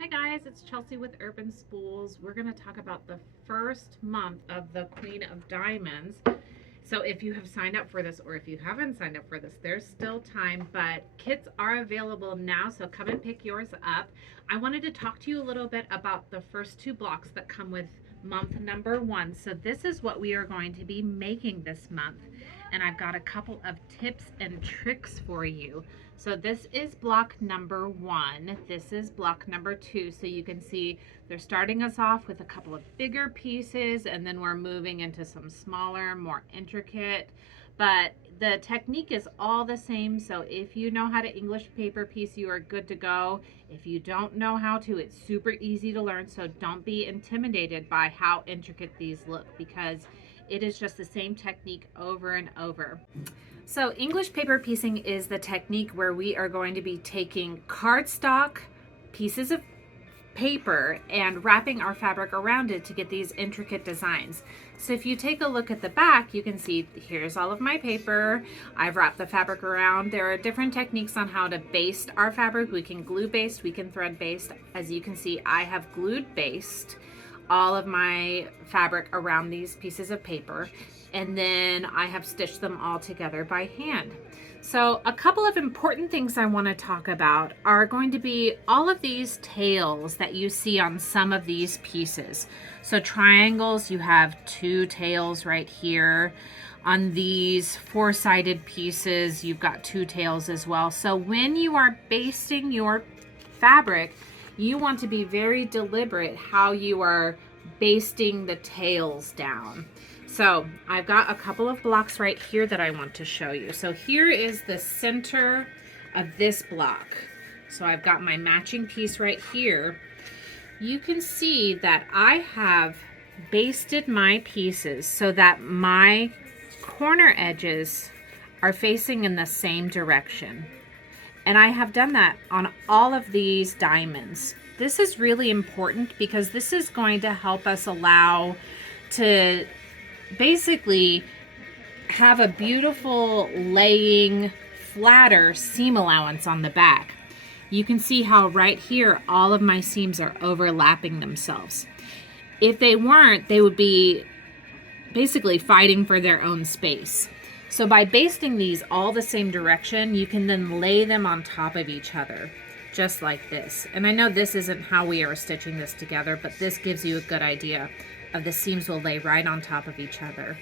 Hi guys, it's Chelsea with Urban Spools. We're going to talk about the first month of the Queen of Diamonds. So if you have signed up for this or if you haven't signed up for this, there's still time, but kits are available now, so come and pick yours up. I wanted to talk to you a little bit about the first two blocks that come with month number one. So this is what we are going to be making this month, and I've got a couple of tips and tricks for you. So this is block number one. This is block number two. So you can see they're starting us off with a couple of bigger pieces, and then we're moving into some smaller, more intricate. But the technique is all the same. So if you know how to English paper piece, you are good to go. If you don't know how to, it's super easy to learn. So don't be intimidated by how intricate these look, because it is just the same technique over and over. So English paper piecing is the technique where we are going to be taking cardstock pieces of paper and wrapping our fabric around it to get these intricate designs. So if you take a look at the back, you can see here's all of my paper. I've wrapped the fabric around. There are different techniques on how to baste our fabric. We can glue baste, we can thread baste. As you can see, I have glued baste all of my fabric around these pieces of paper, and then I have stitched them all together by hand. So a couple of important things I want to talk about are going to be all of these tails that you see on some of these pieces. So triangles, you have two tails right here. On these four-sided pieces, you've got two tails as well. So when you are basting your fabric, you want to be very deliberate how you are basting the tails down. So I've got a couple of blocks right here that I want to show you. So here is the center of this block. So I've got my matching piece right here. You can see that I have basted my pieces so that my corner edges are facing in the same direction. And I have done that on all of these diamonds. This is really important because this is going to help us allow to basically have a beautiful laying, flatter seam allowance on the back. You can see how right here all of my seams are overlapping themselves. If they weren't, they would be basically fighting for their own space. So by basting these all the same direction, you can then lay them on top of each other, just like this. And I know this isn't how we are stitching this together, but this gives you a good idea of the seams will lay right on top of each other.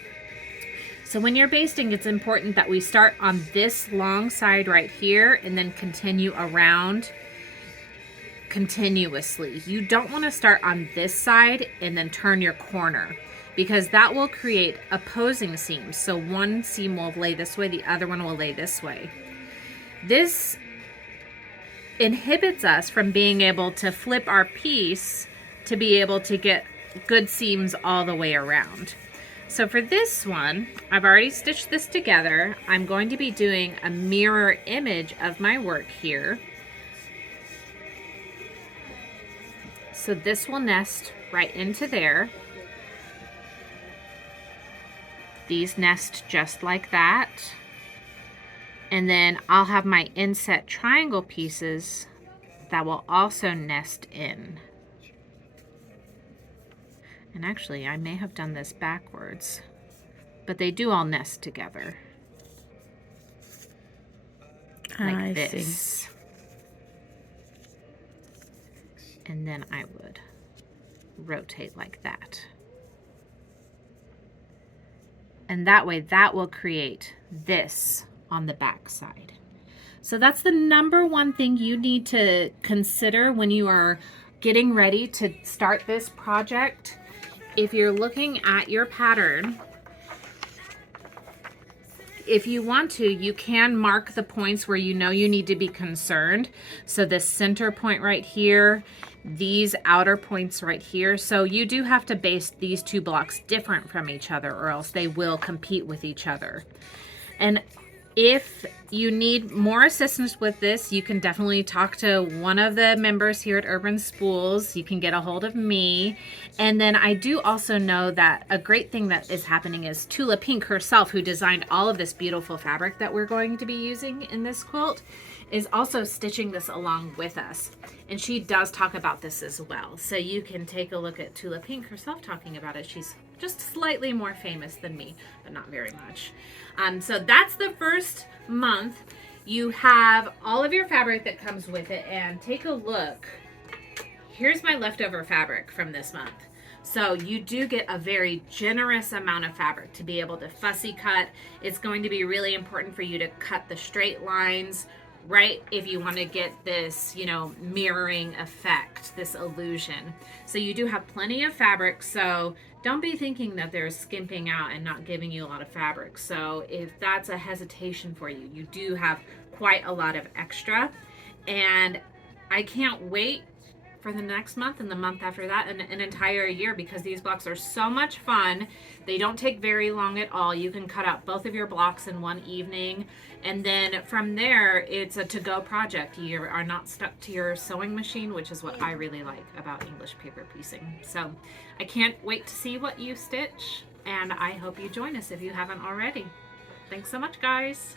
So when you're basting, it's important that we start on this long side right here and then continue around continuously. You don't want to start on this side and then turn your corner, because that will create opposing seams. So one seam will lay this way, the other one will lay this way. This inhibits us from being able to flip our piece to be able to get good seams all the way around. So for this one, I've already stitched this together. I'm going to be doing a mirror image of my work here. So this will nest right into there. These nest just like that. And then I'll have my inset triangle pieces that will also nest in. And actually, I may have done this backwards, but they do all nest together. Like this. And then I would rotate like that. And that way, that will create this on the back side. So that's the number one thing you need to consider when you are getting ready to start this project. If you're looking at your pattern, if you want to, you can mark the points where you know you need to be concerned. So this center point right here, these outer points right here. So you do have to base these two blocks different from each other, or else they will compete with each other. And if you need more assistance with this, you can definitely talk to one of the members here at Urban Spools. You can get a hold of me. And then I do also know that a great thing that is happening is Tula Pink herself, who designed all of this beautiful fabric that we're going to be using in this quilt, is also stitching this along with us. And she does talk about this as well. So you can take a look at Tula Pink herself talking about it. She's just slightly more famous than me, but not very much. So that's the first month. You have all of your fabric that comes with it, and take a look. Here's my leftover fabric from this month. So you do get a very generous amount of fabric to be able to fussy cut. It's going to be really important for you to cut the straight lines, right? If you want to get this, you know, mirroring effect, this illusion. So you do have plenty of fabric. So don't be thinking that they're skimping out and not giving you a lot of fabric. So if that's a hesitation for you, you do have quite a lot of extra. And I can't wait for the next month and the month after that and an entire year, because these blocks are so much fun. They don't take very long at all. You can cut out both of your blocks in one evening, and then from there it's a to-go project. You are not stuck to your sewing machine, which is what I really like about English paper piecing. So I can't wait to see what you stitch, and I hope you join us if you haven't already. Thanks so much, guys.